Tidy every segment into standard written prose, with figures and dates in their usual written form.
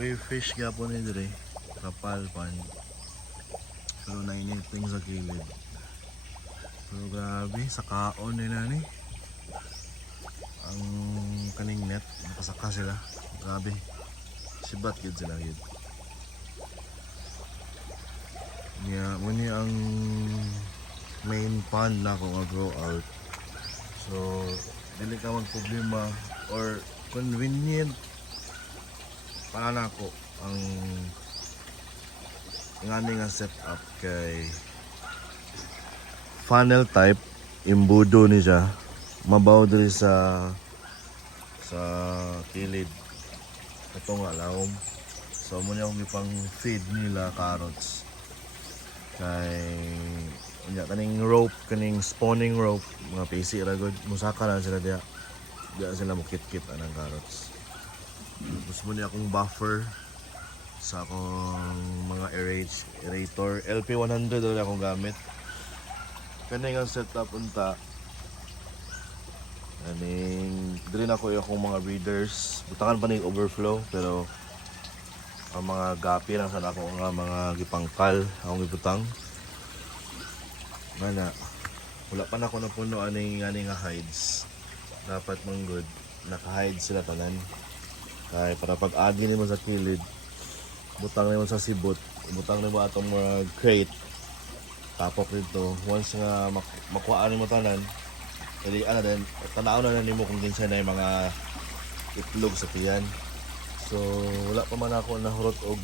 Crayfish gyapon ni dire. Kapal pan. Pero nainiting sa kilid. Pero grabe, sa kaon nila ni. Ang kaning net, nakasaka sila. Grabe. Sibat gid sila gid. Muni ang main pond na ako nga grow out. So, dili ka magproblema or convenient para na ako ang ngani nga setup kay funnel type imbudo ni siya mabaw diri sa kilid ito nga lawom. So muna akong ipang feed nila carrots kay unya kaning rope, kaning spawning rope mga PC ra gud musaka na sila diya sila mukit-kit anang carrots. Tapos muna akong buffer sa akong mga aerator LP100 wala akong gamit kaning ang setup unta kaning dili na ko yung akong mga breeders butangan pa ni overflow pero ang mga gapi lang sa ako nga mga gipangkal akong gibutang mana wala pa na ako napuno aning nga hides dapat manggod naka-hide sila tanan kay para pag agi nimo sa kilid butang nimo sa sibot butang nimo atong mga crate tapok dito once nga makuhaan nimo tanan dili ana din tanaw na nimo kung kinsa na yung mga itlog sa tiyan. So wala pa man ako nahurot og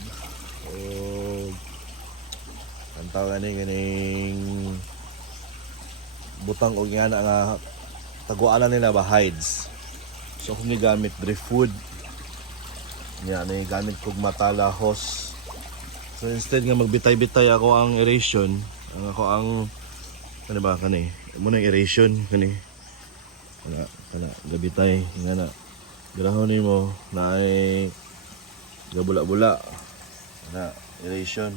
ang tawag ganing butang og nga nga taguanan nila ba hides. So kung gamit driftwood yan ay gamit kog matala hose. So instead nga magbitay-bitay ako ang aeration, ang ano ba kani? Muna aeration kani. Kana gabitay nga na. Grahon nimo na ay gabula-bula. Na aeration.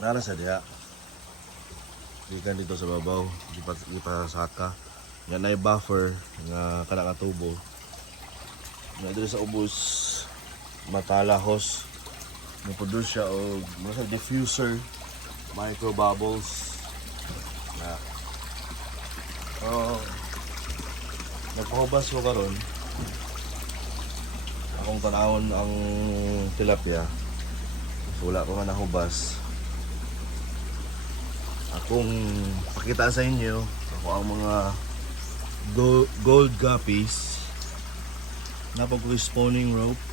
Nara sa diha. Gikan dito sa babaw, di pa saka. Yan ay buffer nga kana ka tubo. Na dito sa ubos matala hose na-produce siya o mga diffuser micro bubbles na nagpahubas ko karon akong tanawon ang tilapia so wala ko nga nahubas akong pakita sa inyo ako ang mga gold guppies napag ko spawning rope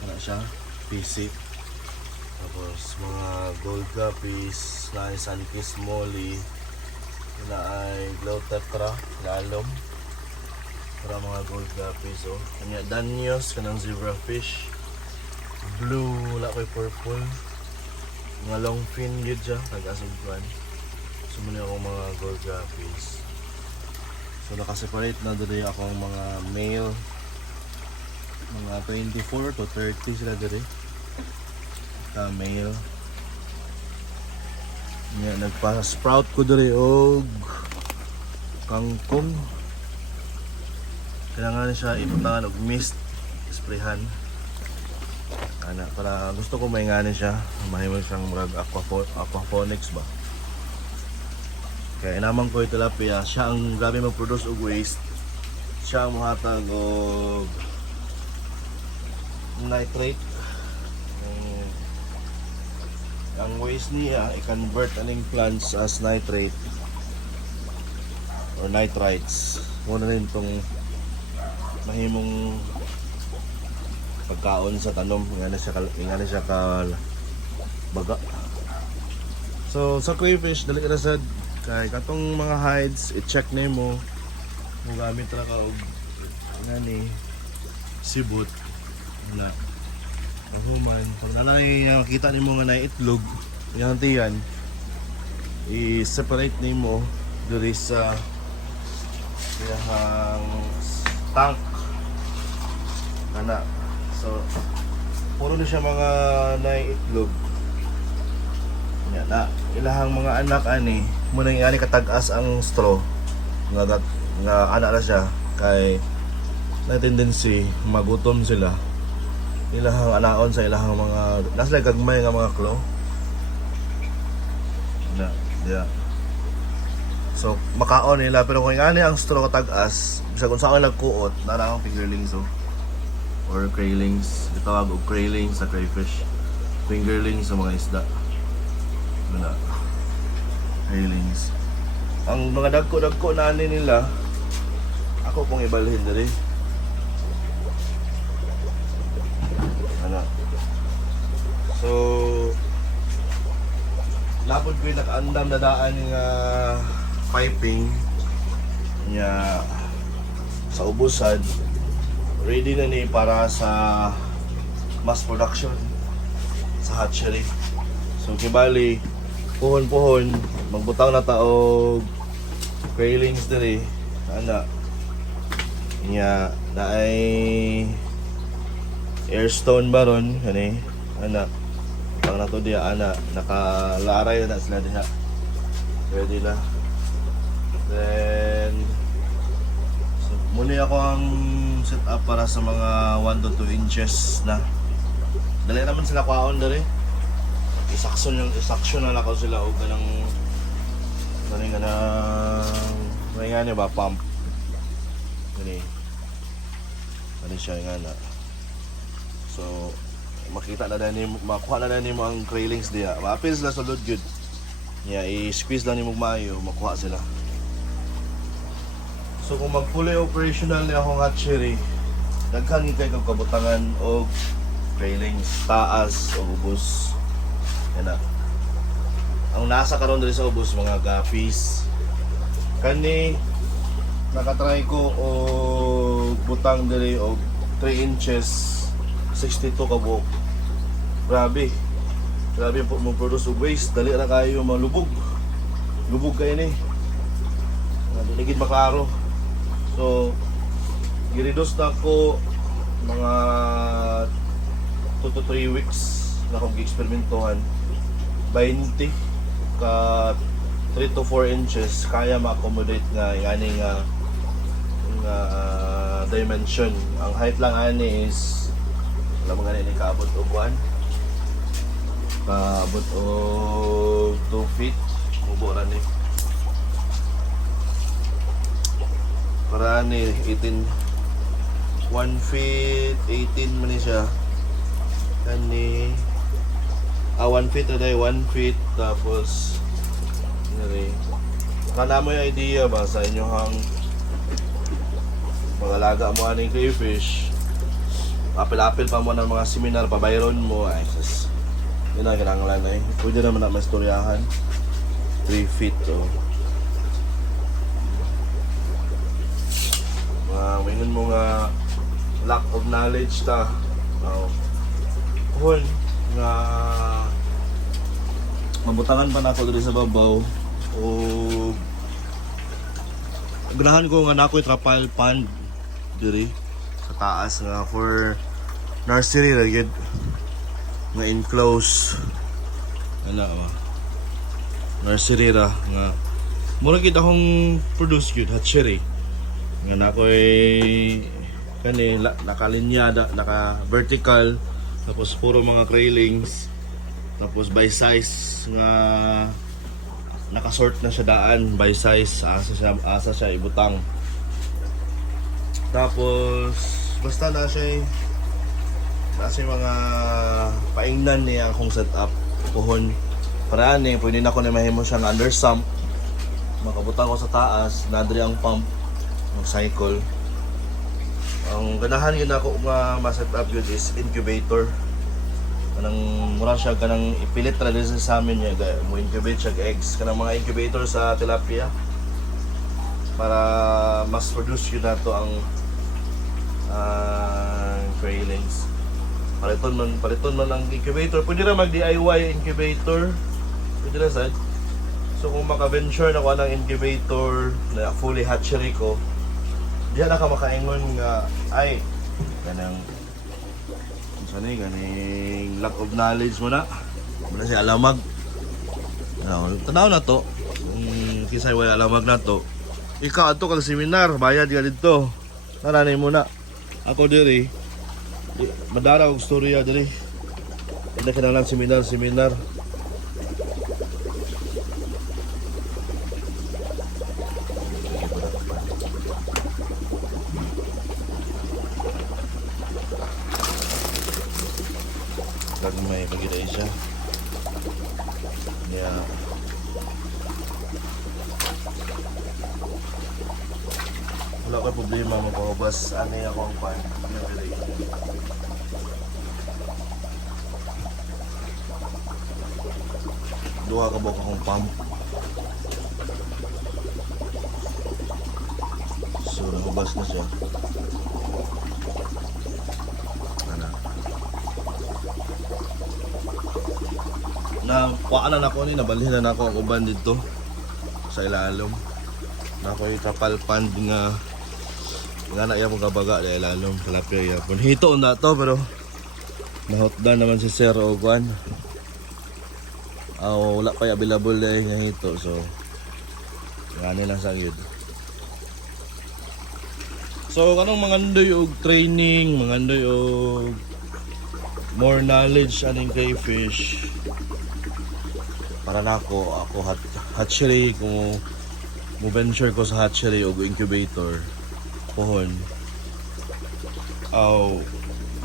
ano siya PC tapos mga gold guppies na ay sunkiss molly na ay glow tetra lalom para mga gold guppies oh kanya danyos kanang zebrafish blue wala ko'y purple mga long fin gid siya nag-asugban so muna akong mga gold guppies. So nakaseparate na dito akong mga male mga 24 to 30 sila dito male nga nagpa-sprout ko dito og kangkong kailangan siya ipuntangan og mist sprayhan ana para gusto ko maingani siya mahimo siyang murag aquaponics ba. Kaya naman ko yung tilapia, siya ang grabe mag-produce og waste. Siya ang muhatag og nitrate. Ang waste niya i-convert aning plants as nitrate or nitrites. Muna rin itong mahimong pagkaon sa tanom. Ingani siya ka baga. So sa crayfish, dali ka na sa kay katong mga hides i-check nimo kung gamit ra ka og ngani sibot na human kung nanay makita nimo nga na itlog yang tiyan i-separate nimo diri sa yang tank ana so puro na siya mga na itlog na ilahang mga anak ani muna yung ani katag-as ang straw nga anak na siya kay na tendency magutom sila. Ilahang anaon sa ilahang mga nasa gagmay nga mga claw. Na, yeah. So makaon nila pero kung ani ang straw tag-as, bisag kung saan nagkuot, nara ang fingerlings or craylings. Gitawag og craylings sa crayfish. Fingerlings sa mga isda. Na craylings. Ang mga dagko-dagko na ani nila, ako pong ibalhin diri. Ano? So lapod ko yung nakaandam na daan nga piping niya sa ubusan, ready na ni para sa mass production sa hatchery. So kibali puhon-puhon magbutang na taog craylings diri ana niya na ay airstone baron kani ana pang nato dia ana nakalaray na sila diha ready na. Then so muna ako ang set up para sa mga 1 to 2 inches na dali naman sila kwaon dali isaksyon na ako sila og kanang may nga ba pump gani siya nga na. So makita na ni makuha na ni mo ang craylings diya maapil sila sulod good niya i-squeeze lang ni mo maayo makuha sila. So kung mag fully operational ni akong hatchery, daghan kay kag kabutangan og craylings taas o ubos. Yan na. Ang nasa karon diri sa ubos mga guppies. Kani nakatry ko og butang diri og 3 inches 62 ka buok. Grabe po mo produce og waste, dali ra kayo malubog. Lubog kayo ni. Diligid maklaro. So, i-reduce na ako mga 2 to 3 weeks na akong gi-eksperimentuhan. 20 ka 3 to 4 inches kaya ma-accommodate nga yung nga dimension. Ang height lang ani is wala mga ni kaabot o 1. Kaabot o 2 feet. Mubo ni. Para ni 1 feet 18 man siya kani 1 feet na 1 feet tapos nari kana mo yung idea ba sa inyo hang magalaga mo aning crayfish apil-apil pa mo ng mga seminar pabayron mo ay sus yun na kinanglan na pwede naman na mastoryahan 3 feet mayroon mo nga lack of knowledge ta. Kuhon nga mabutangan pa nako diri sa babaw o ganahan ko nga nakoy trapal pond diri sa taas nga for nursery ra gyud nga enclose nursery ra nga mura gid akong produce gyud hatchery nga nakoy kani nakalinyada naka vertical tapos puro mga craylings tapos by size nga nakasort na siya daan by size asa siya ibutang tapos basta na siya nasa mga paingnan niya akong setup puhon para ani pwede na ko na mahimo siya nga under sump makabutang ko sa taas nadri ang pump cycle. Ang ganahan yun ako nga ma-set up yun is incubator. Kanang mura siya kanang ipilit talaga sa amin niya mo incubate siya eggs kanang mga incubator sa tilapia para mas produce yun nato ang craylings. Paliton man ang incubator. Pwede na mag DIY incubator. Pwede na sad. So kung maka-venture na ko ng incubator na fully hatchery ko, diyan na ka makaingon nga ay kanang sanay ganing lack of knowledge mo na siya alamag tanaw na to kisay way alamag na to ikaw ato kang seminar bayad ka dito nananay mo na Ako diri, madara og storya diri. Ina kinahanglan seminar. May pagkita siya. Yeah. Wala ko problema mapabas ani ako ang pan. Duha ka buka akong pump. So nahubas na siya. Na kuanan ako ni nabalhin na ako ang uban dito sa ilalom. Na ako kapal pand nga na iya mo kabaga sa ilalom tilapia yapon. Hito na to pero nahotdan naman si Sir Ogwan. Wala pa available dahil nga hito so ngani lang sa gyud. So kanang mangandoy og training, mangandoy og more knowledge aning kay fish. Para na ako hatchery kung mo venture ko sa hatchery o incubator pohon.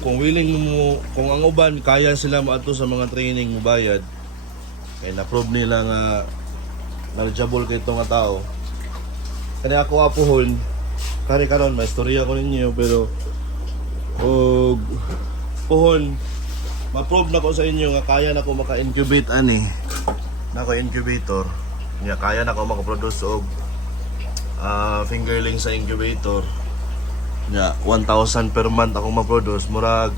Kung willing mo, kung ang uban kaya sila maato sa mga training mo bayad kaya na-prove nila nga knowledgeable kay itong tao. Kaya ako apuhon kari karon may istorya ko ninyo pero pohon ma-prove na ko sa inyo nga kaya na ko maka-incubate ani. Nako incubator niya kaya na ko makaproduce og fingerling sa incubator niya 1,000 per month ako ma-produce murag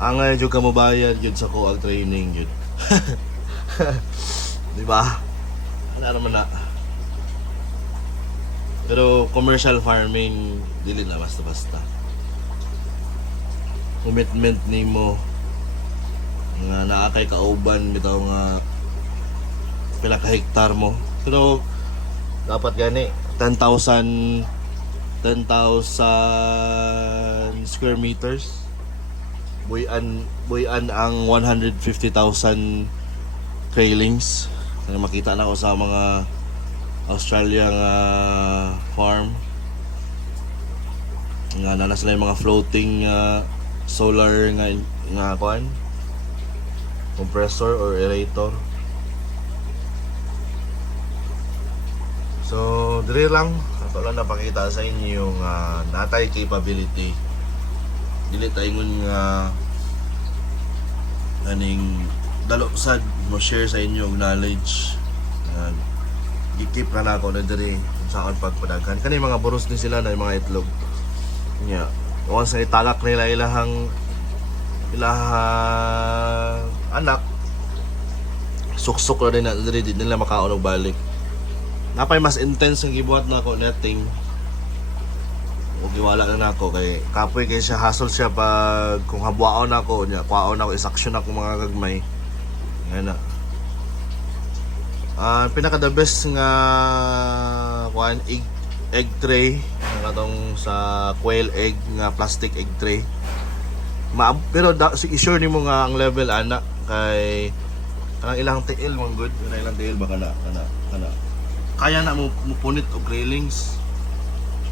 angay jud ka mo bayad jud sa ko ang training jud. Di ba? Ano naman na. Pero commercial farming dili na basta-basta. Commitment nimo nga naa kay kauban bitaw nga pila ka hektar mo. Pero dapat gani 10,000 square meters. Buyan ang 150,000 railings. Kaya makita na ko sa mga Australian farm. Nga na sila yung mga floating solar nga kuan compressor or aerator. So, dire lang. Ito lang napakita sa inyo yung natay capability. Dili tayo nga aning dalosad mo share sa inyo yung knowledge. Gikip na ako na dire sa akong pagpadaghan. Kani mga buros ni sila na yung mga itlog. Nya, once na italak nila ilahang anak, suksok na rin na dire di nila makaon og balik. Napay mas intense ang gibuhat na ako netting o giwala na nako kay kapoy kay siya hassle siya pag kung habuaon ako nya kuaon ako isaksyon ako mga gagmay ngana. Pinaka the best nga kuan egg tray ang atong sa quail egg nga plastic egg tray pero sure nimo nga ang level ana kay kanang ilang tiil man good na ilang tiil ba kana kaya na mo punit og railings.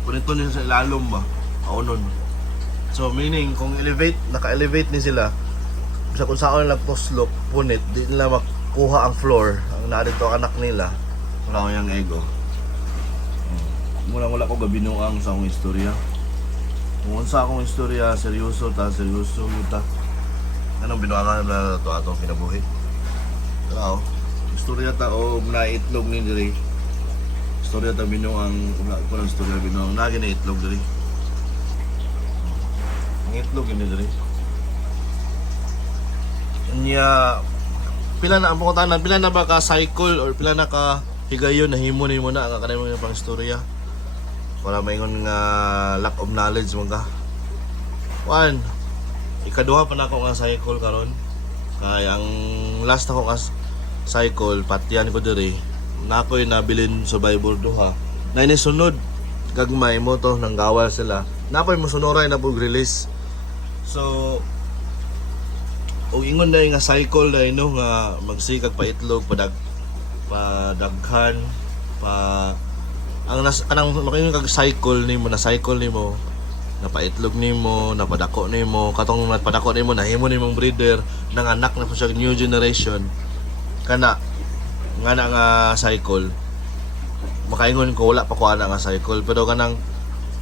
Punito niya sa ilalom ba? Aunon. So meaning kung naka-elevate ni sila sa kung saan lang to slope, punit, di nila makuha ang floor. Ang narito ang anak nila. Wala ko yung ego. Mula ko gabinuang sa akong istorya. Kung sa akong istorya, seryoso ta. Anong binuangan na ito atong kinabuhi? Pero istorya ta o naitlog ni diri. Istorya ta binuang ko ng istorya binuang nagi na itlog diri. Ang itlog ini diri. Nya pila na ang pangutanan, pila na ba ka cycle or pila na ka higayon na himo nimo na ang kanang mga pang istorya. Para maingon nga lack of knowledge mo ka. One, ikaduha pa na ako nga cycle karon. Kaya ang last ako nga cycle patyan ko diri. Na ako'y nabilin survivor duha. Na inisunod gagmay mo to nang gawal sila. Napoy mo sunoray na pug release. So og ingon na nga cycle na ino nga magsikag pa itlog padaghan pa ang kanang makinig kag cycle nimo napaitlog nimo napadako nimo katong napadako nimo nahimo nimong breeder nanganak na po siya new generation kana nga cycle makaingon ko wala pa ko ana nga cycle pero kanang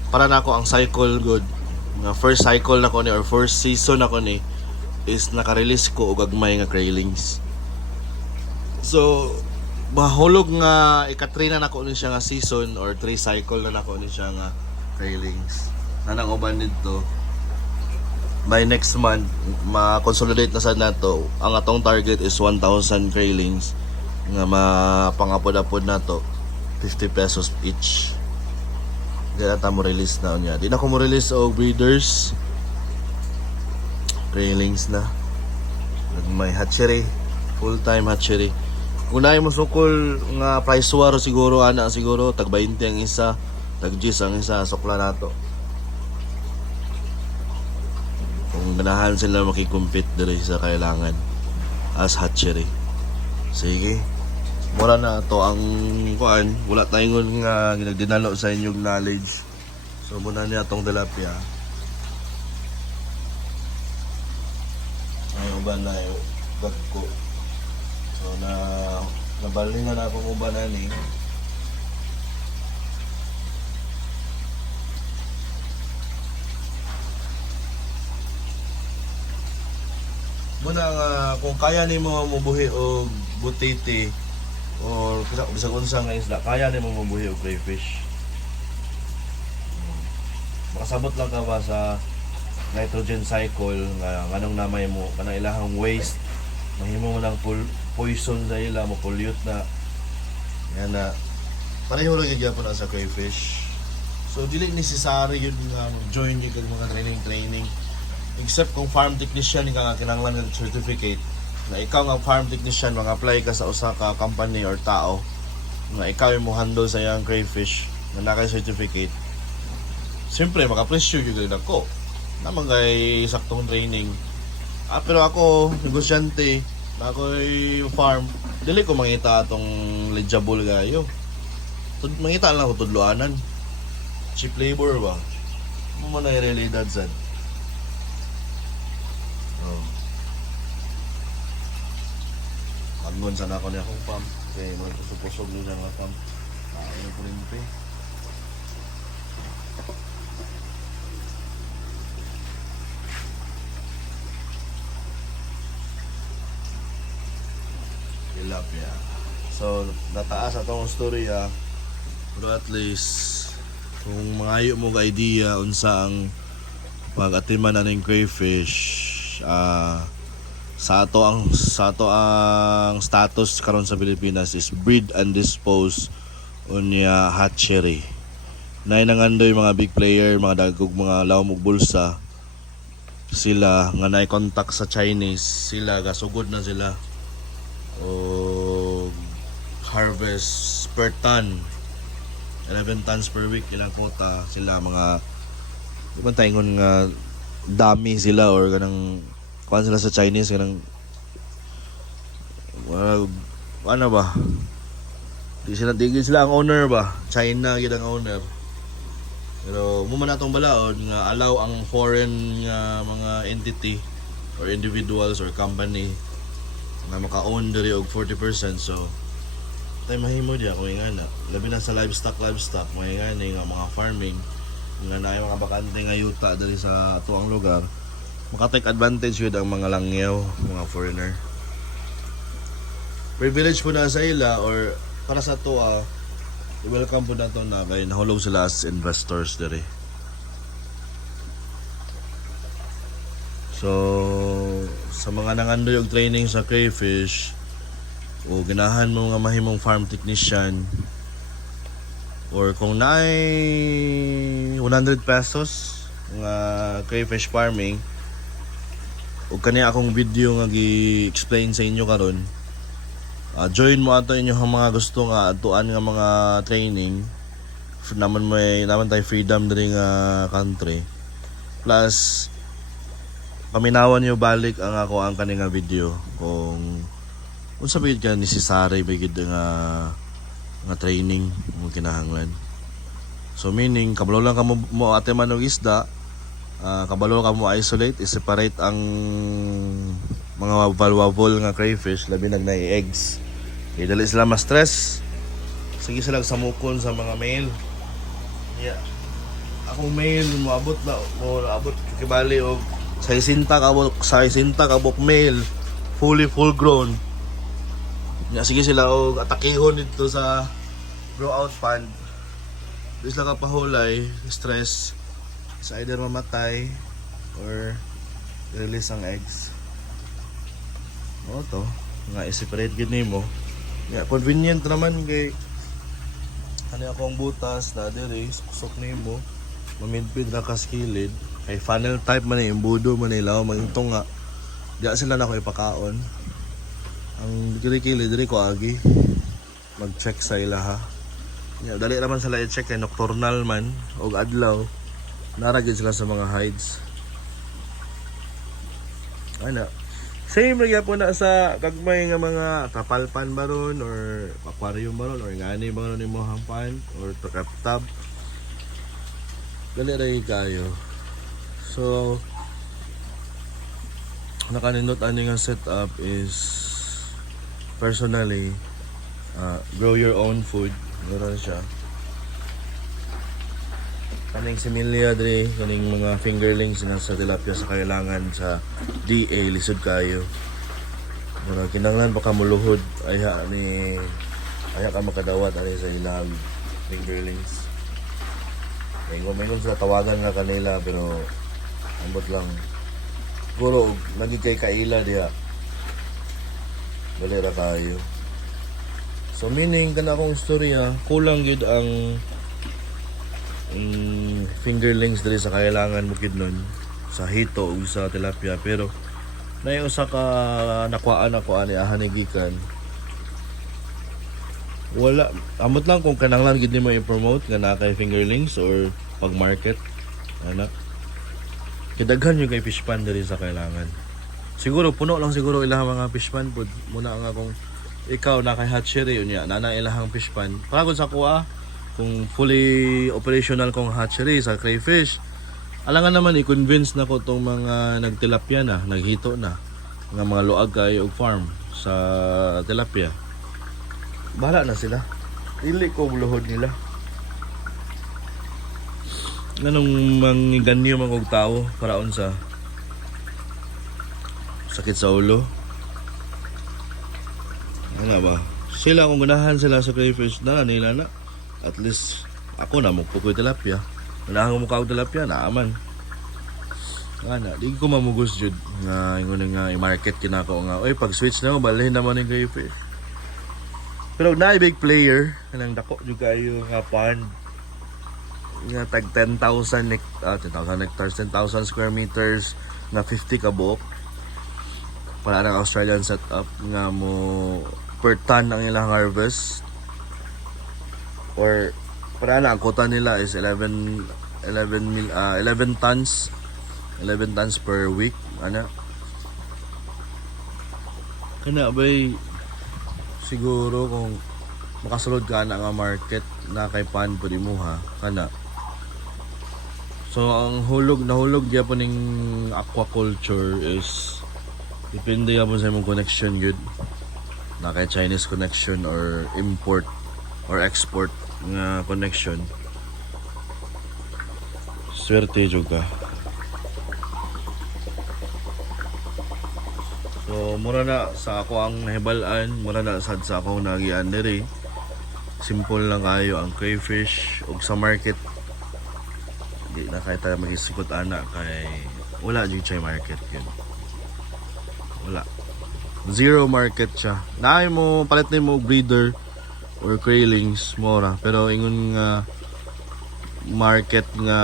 para nako ang cycle good nga first cycle na ko ni or first season na ko ni is naka-release ko og gagmay nga craylings. So mahulog nga ikatrina na ko ni siya nga season or 3 cycle na nako ni siya nga craylings. Nanang uban dito by next month ma-consolidate na sad nato. Ang atong target is 1,000 craylings nga mapangapod-apod nato 50 pesos each. Di na mo release na niya. Di na ko mo release og breeders. Craylings na. May hatchery, full-time hatchery. Kung na mo sukol nga price war siguro ana siguro tag 20 ang isa, tag 10 ang isa sukla nato. Kung ganahan sila makikompete diri sa kailangan as hatchery. Sige. Mura na to ang kuan, wala tayong nga ginagdinalo sa inyong knowledge. So muna niya tong tilapia. Ay uban na yung bag ko. So nabalingan na akong uban na ni. Muna nga kung kaya nimo mabuhi og butiti or bisag unsa nga isda kaya nimo mabuhi og crayfish. Makasabot lang ka ba sa nitrogen cycle nga nganong namay mo kanang ilahang waste mahimo mo ng poison sa ila mo pollute na yan na pareho lang yung gyapon sa crayfish. So dili necessary yun nga join yung mga training except kung farm technician ka nga kinahanglan ng certificate na ikaw nga farm technician mag-apply ka sa usa ka company or tao nga ikaw yung mo handle sa iyang crayfish na nakay certificate. Siyempre maka-pressure yung ako naman kay saktong training. Pero ako negosyante na ako'y farm dili ko mangita atong legible gayo. Mangita lang ko tudloanan cheap labor ba mo na realidad sad. Angon sana ako niya akong pump kaya mga kusog-kusog nyo nga pump ano po rin pa tilapia. So nataas atong storya pero at least kung mangayo mo ka idea unsa ang pag-atiman na ng crayfish sa ato ang status karon sa Pilipinas is breed and dispose unya hatchery. Nay nangandoy mga big player, mga dagkog mga lawom og bulsa. Sila nga nay contact sa Chinese, sila gasugod na sila. O harvest per ton 11 tons per week ilang quota sila mga ibang taingon nga dami sila or ganang kuan sila sa Chinese ganang ano ba digid sila ang owner ba China gid ang owner pero mo man atong balaod nga allow ang foreign nga mga entity or individuals or company na maka-own diri og 40%. So tay mahimo diya kung ingana labi na sa livestock may ingani nga mga farming nga naay mga bakante nga yuta diri sa tuang lugar maka-take advantage yun ang mga langyaw mga foreigner. Privilege po na sa ila or para sa to welcome po na to na kay nahulog sila as investors diri. So sa mga nangandoy og training sa crayfish o ganahan mo nga mahimong farm technician or kung naay 100 pesos nga crayfish farming o kaniya akong video nga gi-explain sa inyo karon join mo ato inyo ang mga gusto nga atuan nga mga training naman tayo freedom diri nga country. Plus paminawan niyo balik ang ako ang kaninga video kung unsa ba ka necessary ba gid nga training mo kinahanglan. So meaning kabalo lang ka mo ate manog isda, kabalo ka mo isolate, i-separate ang mga wabol nga crayfish labi nag eggs. Kaya dali sila ma-stress. Sige sila samukon sa mga male. Yeah. Akong male mo abot kibali og sa 60 kabok male fully full grown. Ya sige sila og atakihon dito sa grow out pond. Di sila kapahulay, stress. Is either mamatay or release ang eggs. O to, nga i-separate gid nimo. Ya convenient naman kay ano akong butas na diri kusok nimo. Mamidpid ra ka skilid. Kay funnel type man yung budo man nila magintong nga. Diya sila na ko ipakaon. Ang kili-kili diri ko agi. Mag-check sa ila ha. Ya, dali naman sila i-check kay nocturnal man og adlaw. Naragid sila sa mga hides. Ana. Same ra po na sa kagmay nga mga tapalpan baron or aquarium baron or ngani baron imong hampan or tab. Dali ra kayo. So nakanindot ani nga setup is personally grow your own food. Meron siya. Kaning similya dre, kaning mga fingerlings na sa tilapia sa kailangan sa DA lisod kayo. Mura kinahanglan pa ka muluhod aya ka makadawat ani sa ilang fingerlings. Mayroon sila tawagan nga kanila pero ambot lang. Siguro naging kay kaila diya. Balera kayo. So meaning kana akong istorya, kulang gid ang fingerlings diri sa kailangan mo gid nun sa hito o sa tilapia pero nay usa ka nakuhaan ako ani ahanigikan. Wala amot lang kung kananglan gid nimo i-promote nga na kay fingerlings or pag-market ana kidaghan yung kay fish pan diri sa kailangan. Siguro puno lang siguro ilang mga fish pan pud muna ang akong ikaw na kay hatchery unya nana ilahang fish pan para sa kuha kung fully operational kong hatchery sa crayfish. Alangan naman i-convince na ko tong mga nagtilapia na naghito na nga mga luag kay og farm sa tilapia. Bahala na sila. Dili ko buluhod nila. Nganong mangganyo man og tao para unsa? Sakit sa ulo. Ano ba? Sila kung ganahan sila sa crayfish na nila na. At least ako na magpukoy tilapia. Ganahan mo ka og tilapia na aman. Ana, di ko mamugos jud nga ingon nga i-market kinako nga oy pag switch na mo balhin naman ni crayfish. Pero na big player kanang dako jud kayo nga pond nga tag 10,000 hectares, 10,000 square meters na 50 ka buok para ng Australian setup nga mo per ton ang ilang harvest or para na ang quota nila is 11 tons per week ana kana bay siguro kung makasulod ka na nga market na kay pan pud imuha kana. So ang nahulog gyapon ning aquaculture is depende gyapon sa imong connection gyud na kay Chinese connection or import or export nga connection. Swerte jud ka. So mura na sa ako ang nahibalaan, mura na sad sa ako nagian diri. Simple lang kayo ang crayfish ug sa market di na kay ta magisikot ana kay wala jud chay market yun. Wala. Zero market siya. Naay mo palit nimo breeder or craylings mura pero ingon nga market nga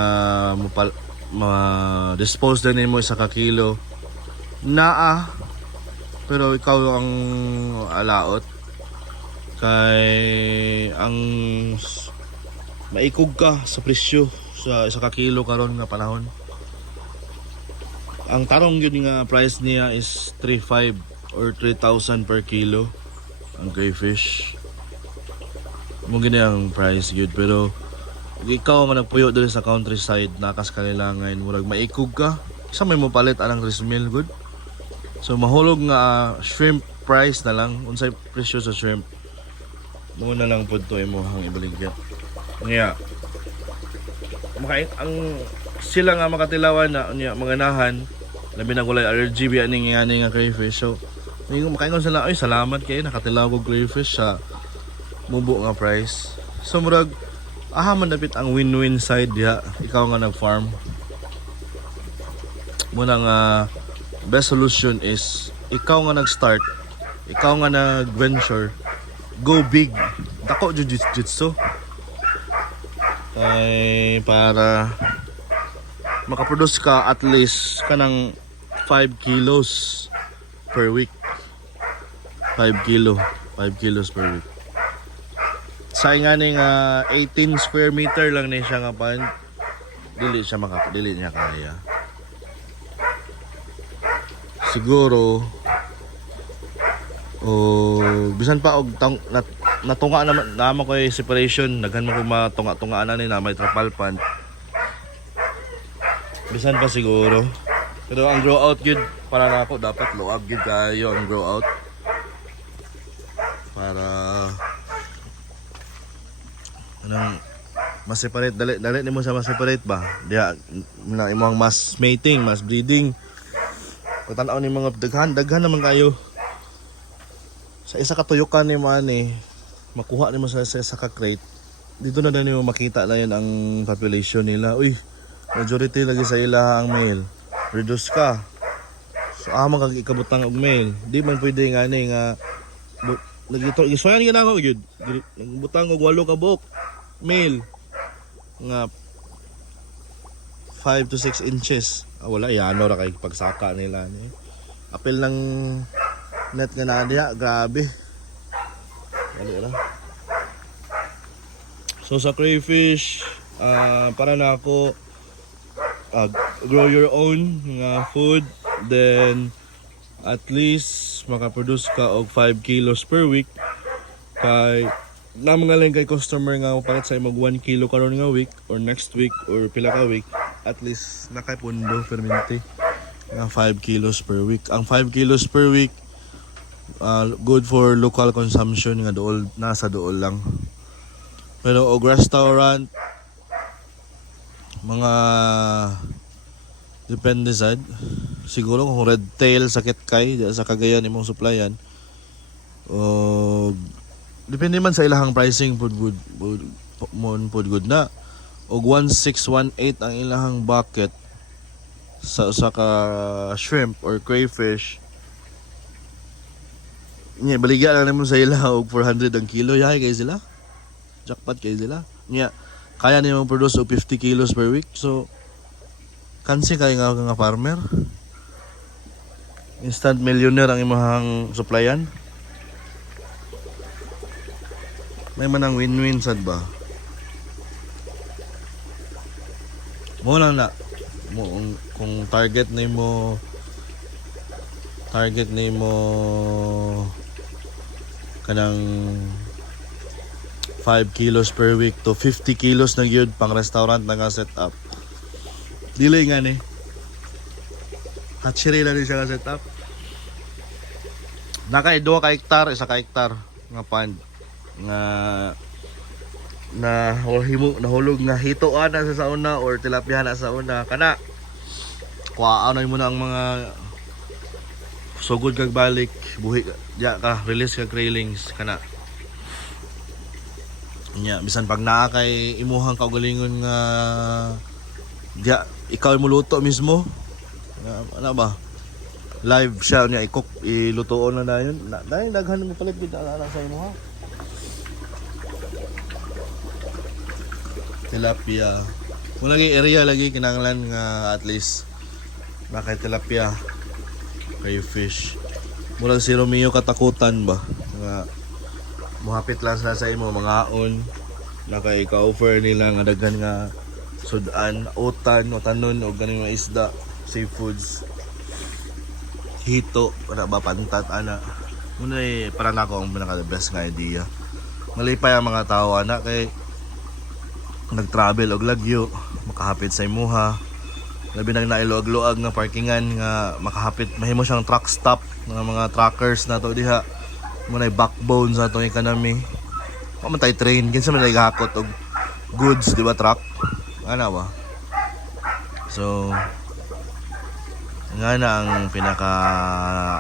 dispose din nimo isa ka kilo naa pero ikaw ang alaot kay ang maikog ka sa presyo sa isa ka kilo karon nga panahon. Ang tarong yun nga price niya is 3,500 or 3,000 per kilo ang crayfish. Mo gini ang price good, pero ikaw nga nagpuyo diri sa countryside nakas kanilangan murag maikog ka isa may mo palit anang rismil good. So mahulog nga shrimp price na lang unsay presyo sa shrimp muna lang pud to imong ibaligya. Nga ang sila nga makatilawan na unya mga nahan labi na gulay allergy biya ning nga crayfish. So ningon makaingon sila ay salamat kay nakatilaw og crayfish sa mubo nga price. So murag man dapit ang win-win side diha ikaw nga nag-farm. Muna nga best solution is ikaw nga nag-start, ikaw nga nag-venture, go big. Dako jiu-jitsu ay para makaproduce ka at least kanang 5 kilos per week. 5 kilos per week. Sa nga ning 18 square meter lang ni siya nga pan dili niya kaya. Siguro bisan pa og natunga naman ko yung separation, daghan mo ko matunga-tungaan na ni na may trapal pan. Bisan pa siguro. Pero ang grow out gyud para na ako dapat luag gyud kayo ang grow out. Para anong mas-separate dali nimo sa mas-separate ba? Diya na imong mas mating, mas breeding. Pagtanaw ni mga daghan naman kayo. Sa isa ka tuyukan ni mo ani, makuha nimo sa isa ka crate. Dito na nimo makita na yan ang population nila. Uy, majority lagi sa ila ang male. Reduce ka. So kag ikabutang og male. Di man pwede nga ni nga nagito isoyan gyud ako gyud. Butang og 8 ka buok male nga 5 to 6 inches. Wala yano ra kay pagsaka nila ni. Apil ng net nga na diha, grabe. Dali ra. So sa crayfish, para na ako grow your own nga food, then at least makaproduce ka og 5 kilos per week. Kay na mga lang kay customer nga palit sa imong 1 kilo karon nga week or next week or pila ka week, at least nakaipundo fermente nga 5 kilos per week. Ang 5 kilos per week good for local consumption nga dool nasa dool lang. Pero og restaurant mga depende sad siguro kung red tail sakit kay sa Cagayan imong supplyan o depende man sa ilahang pricing food good na og 1618 ang ilahang bucket sa ka shrimp or crayfish. Nya baligya lang naman sa ila og 400 ang kilo, yahay kay sila. Jackpot kay sila. Nya kaya nimo produce og 50 kilos per week. So kansi kay nga farmer. Instant millionaire ang imong supplyan. May manang win-win sad ba? Mo lang na kung target nimo kanang 5 kilos per week to 50 kilos na gyud pang restaurant na nga set up. Dili nga ni. Hatchery na rin siya nga set up. Naka 2 ka hektar, 1 ka hektar nga pond nga nahulog nga hito ana sa una or tilapia na sa una kana kuhaan na mo na ang mga sugod kag balik buhi ya ka release kag railings kana nya bisan pag naa kay imuhang kaugalingon nga dia ikaw mo luto mismo ano ba live siya niya ilutoon na dayon dahil daghan mo palit gid ana sa imuha tilapia. Kung lagi area lagi kinahanglan nga at least nakay tilapia, crayfish. Murag si Romeo katakutan ba nga mohapit lang sa imo mga aon Nakay ka-offer nila nga daghan nga sudan, utan, o tanon o ganing mga isda, seafoods. Hito, wala ba pantat ana. Muna para nako ang pinaka the best nga idea. Malipay ang mga tao ana kay nag-travel og lagyo, makahapit sa imuha. Labi nang nailuag-luag nga parkingan nga makahapit mahimo siyang truck stop ng mga truckers na to diha. Muna backbone sa atong economy. Pamatay train kinsa man nagahakot og goods, di ba, truck? Ana ba? So nga na ang pinaka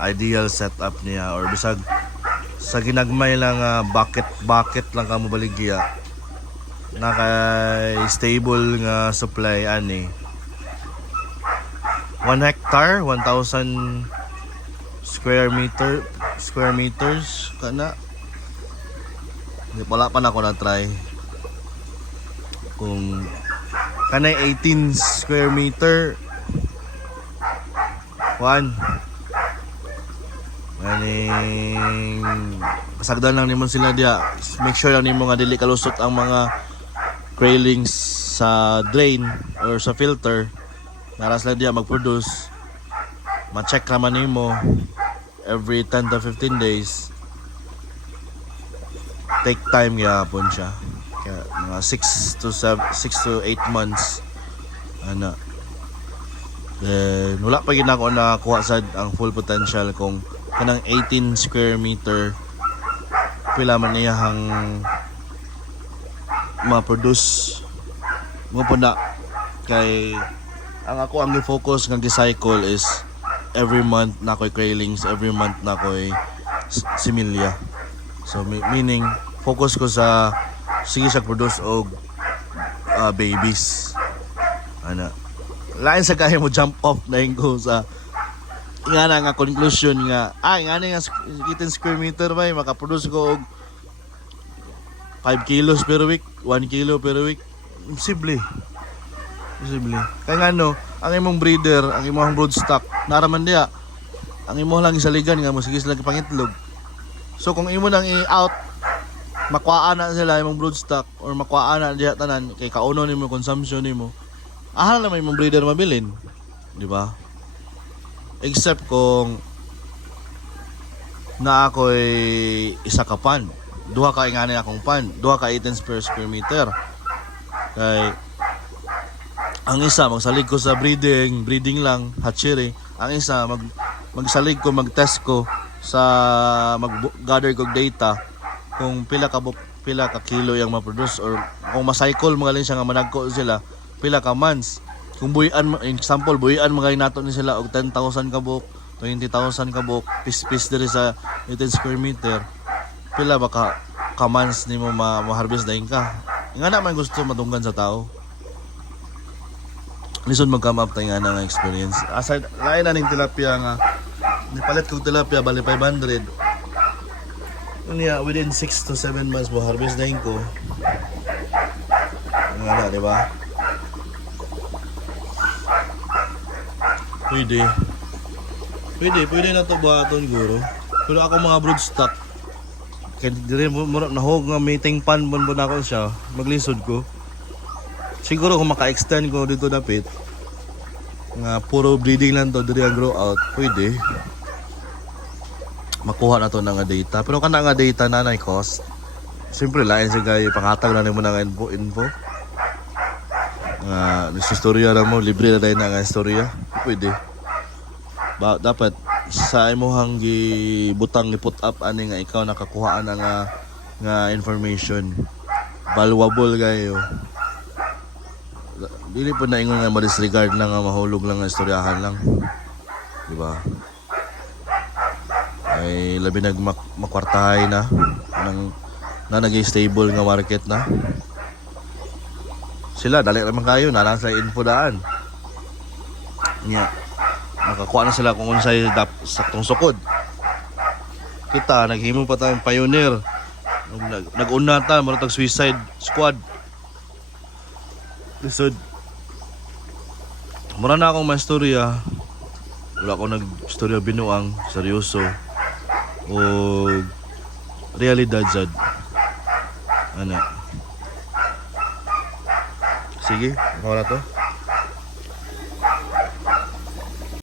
ideal setup niya or bisag sa ginagmay lang bucket lang ka mobaligya na kay stable nga supply ani 1 hectare 1,000 square meters kana. Di wala pa na ako na try kung kanay 18 square meter Juan. Maning kasagdan lang nimon sila dia. Make sure lang nimo nga dili kalusot ang mga railings sa drain or sa filter. Naras lang dia mag-produce. Ma-check naman nimo every 10 to 15 days. Take time gyapon siya. Kaya mga 6 to 8 months ana. Then wala pa gid ako nakuha sad ang full potential kung kanang 18 square meter pila man niya hang ma-produce mo po na kay ang ako ang gi-focus nga gi-cycle is every month na ko'y railings, every month na ko'y similya. So meaning focus ko sa sige siya produce og babies ana. Lain sa kaya mo jump off na yung go sa nga na nga conclusion nga nga na nga 18 square meter ba makaproduce ko og 5 kilos per week, 1 kilo per week. Imposible kaya nga no ang imong breeder, ang imong broodstock naraman diya ang imo lang isaligan nga mo sige sila pangitlog. So kung imo nang i-out makuhaan na sila imong broodstock or makuhaan na diya tanan kay kauno nimo consumption nimo. Ahal na may mong breeder mabilin, di ba? Except kung na ako'y isa ka pan, duha ka ingani akong pan, duha ka 18 per square meter. Kay ang isa magsalig ko sa breeding lang, hatchery. Ang isa magsalig ko, mag-test ko sa mag-gather ko data kung pila ka kilo yung ma-produce or kung ma-cycle mga lang siya nga managko sila pila ka months. Kung buhian, example, buhian mga nato ni sila og 10,000 ka buok, 20,000 ka buok, pis diri sa 18 square meter. Pila ba ka months nimo ma-harvest dayon ka. Nga na man gusto madunggan sa tao. Listen mag-come up tayo nga na experience. Aside, lain na ning tilapia nga. Nipalit kong tilapia, bali 500. Within 6 to 7 months mo harvest dayon ko. Nga na, di ba? Pwede na to buhaton guro. Pero ako mga broodstock kaya dire mo nahog nga meeting pan bon ako siya maglisod ko. Siguro kung maka-extend ko dito dapit nga puro breeding lang to dire ang grow out, pwede makuha na to na nga data. Pero kana nga data na nay cost. Siyempre lain sa gaya panghatag na nimo nga info. Istorya na mo, libre na tayo na istorya. Pwede. Dapat sa imuhang gibutang ni put up ani nga ikaw nakakuha na nga information. Valuable kayo. Dili po na ingon nga ma-disregard lang nga mahulog lang nga istoryahan lang. Di ba? Ay labi makwartahay na naging stable nga market na. Sila dali naman kayo nalang sa info daan nya nakakuha na sila kung unsay saktong sukod. Kita naghimo pa tayong pioneer nag-una ta marang suicide squad lisod mura na akong maistorya wala ko nag-istorya binuang seryoso o realidad sad ana Sige, ako na to.